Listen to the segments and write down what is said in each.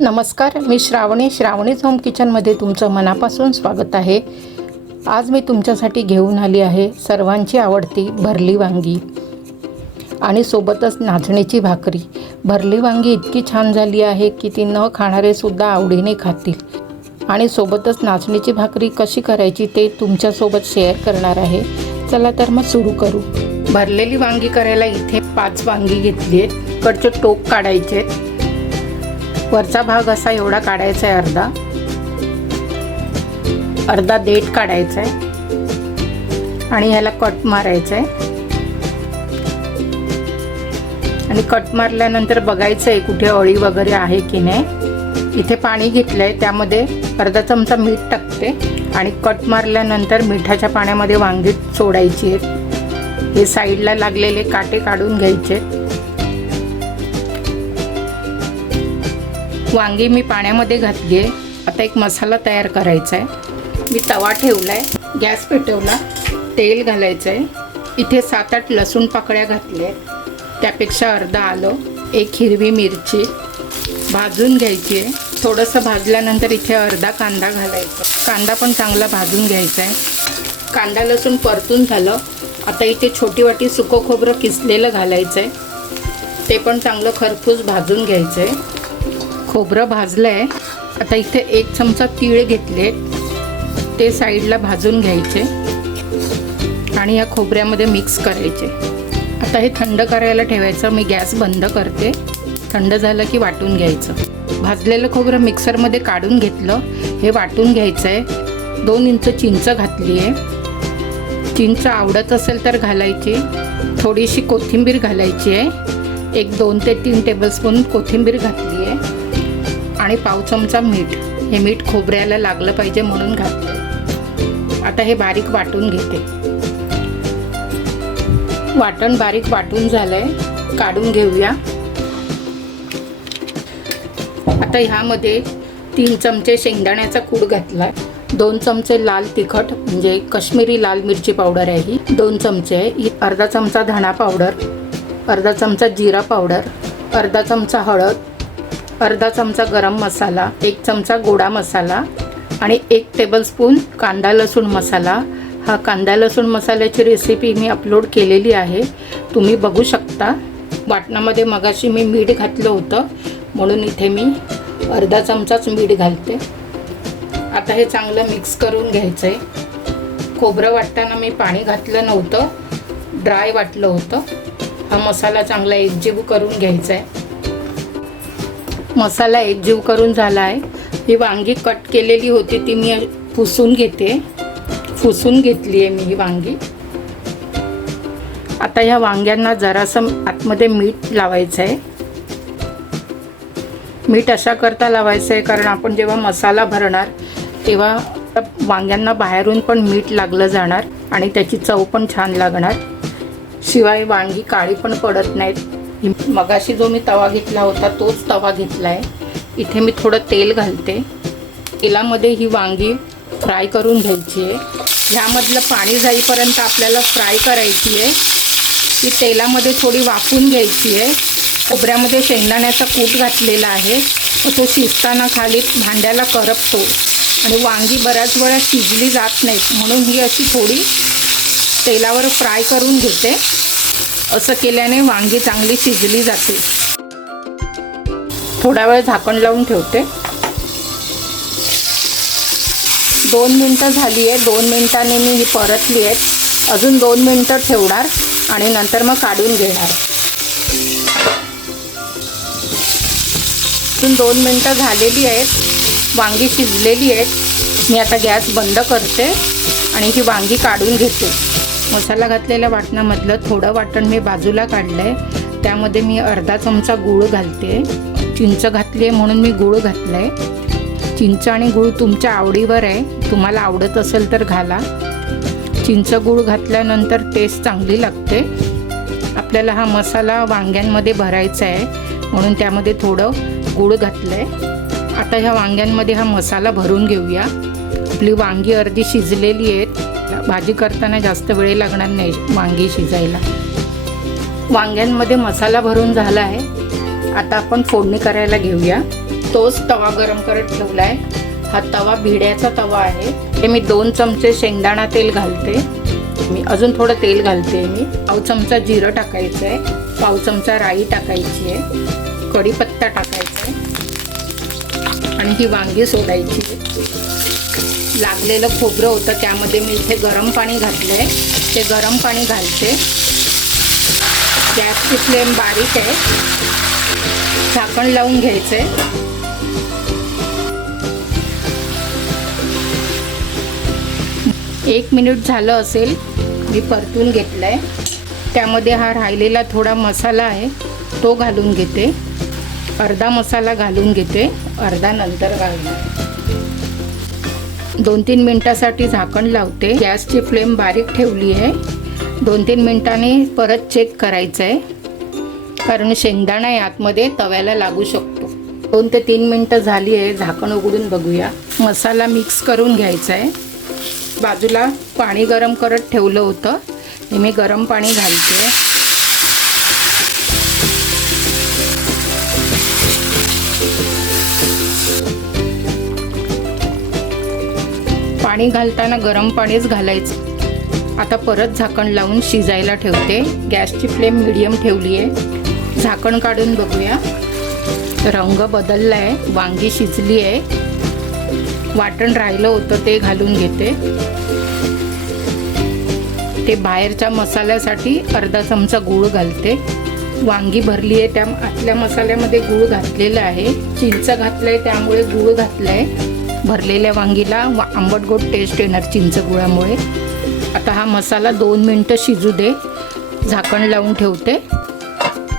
नमस्कार मी श्रावणी. श्रावणीज होम किचनमध्ये तुमचं मनापासून स्वागत आहे. आज मी तुमच्यासाठी घेऊन आली आहे सर्वांची आवडती भरली वांगी आणि सोबतच नाचणीची भाकरी. भरली वांगी इतकी छान झाली आहे की ती न खाणारेसुद्धा आवडीने खातील. आणि सोबतच नाचणीची भाकरी कशी करायची ते तुमच्यासोबत शेअर करणार आहे. चला तर मग सुरू करू. भरलेली वांगी करायला इथे पाच वांगी घेतली आहेत. कडचे टोक काढायचे आहेत. वरचा भाग असा एवढा काढायचा आहे अर्धा. अर्धा देठ काढायचा आहे. आणि ह्याला कट मारायचं आहे. आणि कट मारल्यानंतर बघायचं आहे कुठे अळी वगैरे आहे की नाही. इथे पाणी घेतलं आहे त्यामध्ये अर्धा चमचा मीठ टाकते आणि कट मारल्यानंतर मिठाच्या पाण्यामध्ये वांगी सोडायची आहेत हे साईडला लागलेले काटे काढून घ्यायचे. वांगी मी पाण्यामध्ये घातली आहे आता एक मसाला तयार करायचा आहे मी तवा ठेवला आहे गॅस पेटवला तेल घालायचं आहे इथे सात आठ लसूण पाकळ्या घातल्या आहेत त्यापेक्षा अर्धा आलं एक हिरवी मिरची भाजून घ्यायची आहे थोडंसं भाजल्यानंतर इथे अर्धा कांदा घालायचा. कांदा पण चांगला भाजून घ्यायचा आहे कांदा लसूण परतून झालं. आता इथे छोटी वाटी सुकं खोबरं किसलेलं घालायचं आहे ते पण चांगलं खरपूस भाजून घ्यायचं आहे खोबरं भाजलं आहे आता इथे एक चमचा तीळ घेतले. ते साईडला भाजून घ्यायचे. आणि या खोबऱ्यामध्ये मिक्स करायचे. आता हे थंड करायला ठेवायचं. मी गॅस बंद करते. थंड झालं की वाटून घ्यायचं. भाजलेलं खोबरं मिक्सरमध्ये काढून घेतलं. हे वाटून घ्यायचं आहे दोन इंच चिंच घातली आहे चिंच आवडत असेल तर घालायची. थोडीशी कोथिंबीर घालायची आहे एक दोन ते तीन टेबलस्पून कोथिंबीर घातली. आणि पाव चमचा मीठ. हे मीठ खोबऱ्याला लागलं पाहिजे म्हणून घातलं आता हे बारीक वाटून घेते. वाटण बारीक वाटून झालंय. काढून घेऊया. आता ह्यामध्ये तीन चमचे शेंगदाण्याचा कूड घातलाय. दोन चमचे लाल तिखट म्हणजे कश्मीरी लाल मिरची पावडर आहे ही. दोन चमचे ही अर्धा चमचा धणा पावडर अर्धा चमचा जिरा पावडर अर्धा चमचा हळद अर्धा चमचा गरम मसाला एक चमचा गोडा मसाला आणि एक टेबलस्पून कांदा लसूण मसाला. हा कांदा लसूण मसाल्याची रेसिपी मी अपलोड केलेली आहे. तुम्ही बघू शकता. वाटणामध्ये मगाशी मी मीठ घातलं होतं म्हणून इथे मी अर्धा चमचाच मीठ घालते. आता हे चांगलं मिक्स करून घ्यायचं आहे खोबरं वाटताना मी पाणी घातलं नव्हतं. ड्राय वाटलं होतं. हा मसाला चांगला एकजीव करून घ्यायचा आहे मसाला एकजीव करून झाला आहे. ही वांगी कट केलेली होती ती मी पुसून घेते. पुसून घेतली आहे मी ही वांगी. आता ह्या वांग्यांना जरासं आतमध्ये मीठ लावायचं आहे. मीठ अशा करता लावायचं आहे कारण आपण जेव्हा मसाला भरणार तेव्हा वांग्यांना बाहेरून पण मीठ लागलं जाणार आणि त्याची चव पण छान लागणार. शिवाय वांगी काळी पण पडत नाहीत. मगाशी जो मी तवा घेतला होता तोच तवा घेतला आहे इथे मी थोडं तेल घालते. तेलामध्ये ही वांगी फ्राय करून घ्यायची आहे. ह्यामधलं पाणी जाईपर्यंत आपल्याला फ्राय करायची आहे. ती तेलामध्ये थोडी वाफून घ्यायची आहे. खोबऱ्यामध्ये शेंगदाण्याचा कूट घातलेला आहे. तो शिजताना खाली भांड्याला करपतो. आणि वांगी बऱ्याच वेळा शिजली जात नाहीत. म्हणून ही अशी थोडी तेलावर फ्राय करून घेते. असं केल्याने वांगी चांगली शिजली जाते. थोडा वेळ झाकण लावून ठेवते. दोन मिनटं झाली आहे दोन मिनटाने मी ही परतली आहेत. अजून दोन मिनटं ठेवणार आणि नंतर मग काढून घेणार. अजून दोन मिनटं झालेली आहेत. वांगी शिजलेली आहेत. मी आता गॅस बंद करते आणि ही वांगी काढून घेते. मसाला घातलेल्या वाटणामधलं थोडं वाटण मी बाजूला काढलं आहे त्यामध्ये मी अर्धा चमचा गूळ घालते. चिंच घातली आहे म्हणून मी गूळ घातलं आहे चिंच आणि गूळ तुमच्या आवडीवर आहे. तुम्हाला आवडत असेल तर घाला. चिंच गूळ घातल्यानंतर टेस्ट चांगली लागते. आपल्याला हा मसाला वांग्यांमध्ये भरायचा आहे. म्हणून त्यामध्ये थोडं गूळ घातलं आहे आता ह्या वांग्यांमध्ये हा मसाला भरून घेऊया. आपली वांगी अर्धी शिजलेली आहेत. भाजी करताना जास्त वेळ लागणार नाही वांगी शिजायला. वांग्यांमध्ये मसाला भरून झाला आहे. आता आपण फोडणी करायला घेऊया. तोच तवा गरम करत ठेवला आहे हा तवा भिड्याचा तवा आहे. हे मी दोन चमचे शेंगदाणा तेल घालते. मी अजून थोडं तेल घालते मी. पाव चमचा जिरं टाकायचं आहे पाव चमचा राई टाकायची आहे. कढीपत्ता टाकायचा आहे. आणि ही वांगी सोडायची लागलेलं खोबरं होतं त्यामध्ये मी इथे गरम पाणी घातलं आहे ते गरम पाणी घालते. गॅसची फ्लेम बारीक आहे. झाकण लावून घ्यायचं आहे एक मिनिट झालं असेल मी परतून घेतलं आहे त्यामध्ये हा राहिलेला थोडा मसाला आहे तो घालून घेते. अर्धा मसाला घालून घेते अर्धा नंतर घालून दोन तीन मिनटासाठी झाकण लावते. गॅसची फ्लेम बारीक ठेवली आहे. दोन तीन मिनटांनी परत चेक करायचं आहे कारण शेंगदाणा आहे आतमध्ये तव्याला लागू शकतो. दोन ते तीन मिनटं झाली आहे. झाकण उघडून बघूया. मसाला मिक्स करून घ्यायचा आहे बाजूला पाणी गरम करत ठेवलं होतं. हे मी गरम पाणी घालते. पाणी घालताना गरम पाणीच घालायचं. आता परत झाकण लावून शिजायला ठेवते. गॅसची फ्लेम मिडियम ठेवली आहे. झाकण काढून बघूया. रंग बदलला आहे वांगी शिजली आहे. वाटण राहिलं होतं ते घालून घेते. ते बाहेरच्या मसाल्यासाठी अर्धा चमचा गूळ घालते. वांगी भरली आहे. त्या आतल्या मसाल्यामध्ये गूळ घातलेलं आहे. चिंच घातलं आहे त्यामुळे गूळ आहे भरलेल्या वांगीला वा आंबट गोड टेस्ट येणार चिंचगुळामुळे. आता हा मसाला दोन मिनटं शिजू दे. झाकण लावून ठेवते.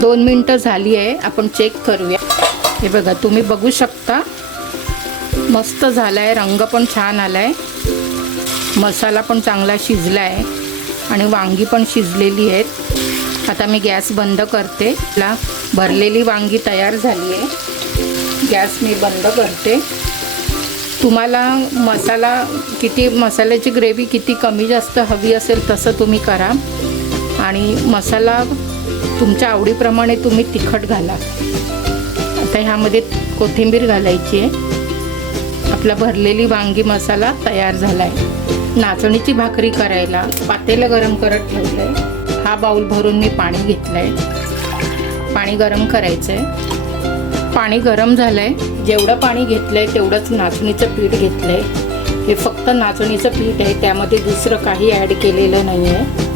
दोन मिनटं झाली आहे. आपण चेक करूया. हे बघा तुम्ही बघू शकता. मस्त झाला आहे रंग पण छान आला आहे मसाला पण चांगला शिजला आहे आणि वांगी पण शिजलेली आहेत. आता मी गॅस बंद करते. ला भरलेली वांगी तयार झाली आहे. गॅस मी बंद करते. तुम्हाला मसाला किती मसाल्याची ग्रेव्ही किती कमी जास्त हवी असेल तसं तुम्ही करा. आणि मसाला तुमच्या आवडीप्रमाणे तुम्ही तिखट घाला. आता ह्यामध्ये कोथिंबीर घालायची आहे. आपला भरलेली वांगी मसाला तयार झाला आहे नाचणीची भाकरी करायला पातेलं गरम करत ठेवलं आहे हा बाऊल भरून मी पाणी घेतलं आहे पाणी गरम करायचं आहे पाणी गरम झालं आहे जेवढं पाणी घेतलं आहे तेवढंच नाचणीचं पीठ घेतलं आहे हे फक्त नाचणीचं पीठ आहे त्यामध्ये दुसरं काही ॲड केलेलं नाही आहे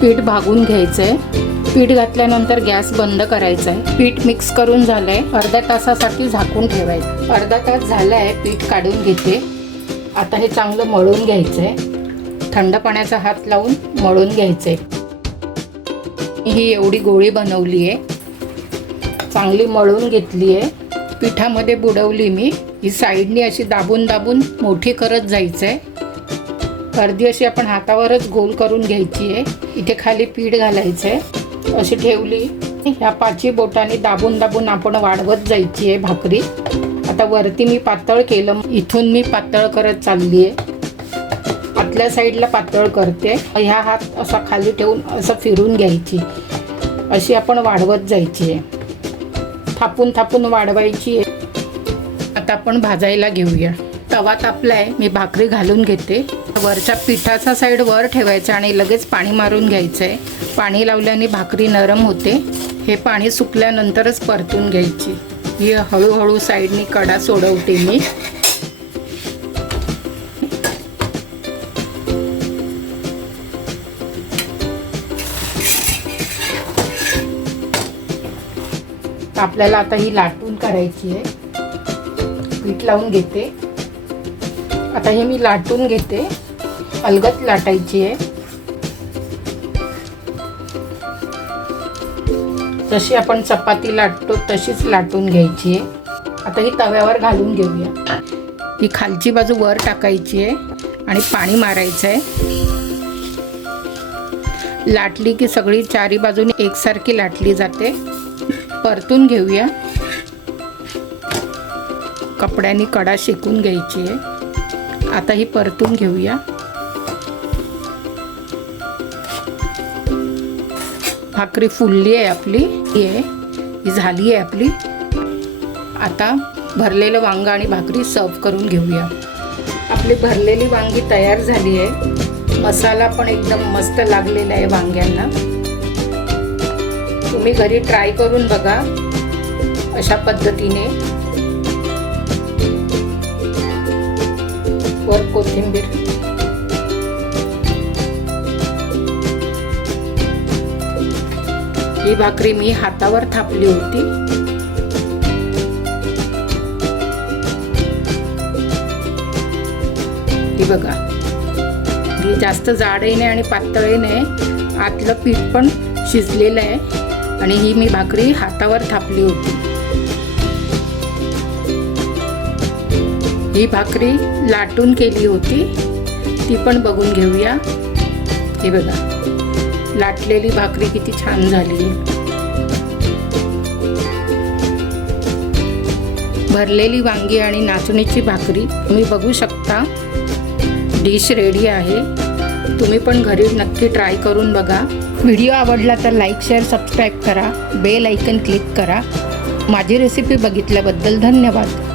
पीठ भागून घ्यायचं आहे पीठ घातल्यानंतर गॅस बंद करायचा आहे पीठ मिक्स करून झालं आहे अर्ध्या तासासाठी झाकून ठेवायचं. अर्धा तास झाला आहे पीठ काढून घेते. आता हे चांगलं मळून घ्यायचं आहे थंड पाण्याचा हात लावून मळून घ्यायचं आहे ही एवढी गोळी बनवली आहे चांगली मळून घेतली आहे पिठामध्ये बुडवली मी. ही साईडनी अशी दाबून दाबून मोठी करत जायचं आहे अर्धी अशी आपण हातावरच गोल करून घ्यायची आहे इथे खाली पीठ घालायचं आहे अशी ठेवली. ह्या पाची बोटाने दाबून दाबून आपण वाढवत जायची आहे भाकरी. आता वरती मी पातळ केलं. इथून मी पातळ करत चालली आहे आतल्या साईडला पातळ करते. ह्या हात असा खाली ठेवून असं फिरून घ्यायची. अशी आपण वाढवत जायची आहे थापून थापून वाढवायची आहे. आता आपण भाजायला घेऊया. तवा तापला आहे मी भाकरी घालून घेते. वरच्या पिठाचा साईड वर ठेवायचा आणि लगेच पाणी मारून घ्यायचं आहे पाणी लावल्याने भाकरी नरम होते. हे पाणी सुकल्यानंतरच परतून घ्यायची. ही हळूहळू साईडनी कडा सोडवते मी. तर आपल्याला आता ही लाटून करायची आहे. पीठ लावून घेते. आता हे मी लाटून घेते. अलगत लाटायची आहे. जशी आपण चपाती लाटतो तशीच लाटून घ्यायची आहे. आता ही तव्यावर घालून घेऊया. ही खालची बाजू वर टाकायची आहे आणि पाणी मारायचं आहे लाटली की सगळी चारी बाजूनी एकसारखी लाटली जाते. परतून घेऊया. कपड्याने कडा शेकून घ्यायची आहे. आता ही परतून घेऊया. भाकरी फुलली आहे आपली. ही आहे. ही झाली आहे आपली. आता भरलेलं वांगं आणि भाकरी सर्व करून घेऊया. आपली भरलेली वांगी तयार झाली आहे. मसाला पण एकदम मस्त लागलेला आहे वांग्यांना. तुम्ही घरी ट्राय करून बघा. अशा पद्धतीने. वर कोथिंबीर. ही भाकरी मी हातावर थापली होती. ही बघा. ही जास्त जाडही नाही आणि पातळही नाही आतलं पीठ पण शिजलेलं आहे. आणि ही मी भाकरी हातावर थापली होती. ही भाकरी लाटून केली होती. ती पण बघून घेऊया. हे बघा लाटलेली भाकरी किती छान झाली. भरलेली वांगी आणि नाचणीची भाकरी तुम्ही बघू शकता. डिश रेडी आहे. तुम्ही पण घरी नक्की ट्राय करून बघा. व्हिडिओ आवडला तर लाईक शेअर सबस्क्राईब करा. बेल ऐकन क्लिक करा. माझी रेसिपी बघितल्याबद्दल धन्यवाद.